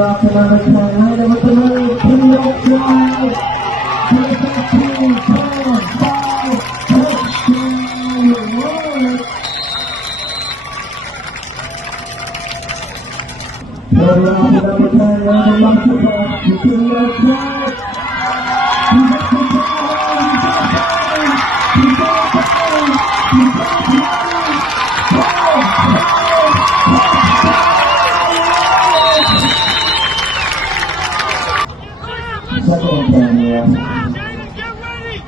off another time, right over the line, Phenom drive, touchdown, Mustapha, you can let drive. Second and 10, yeah. Get ready.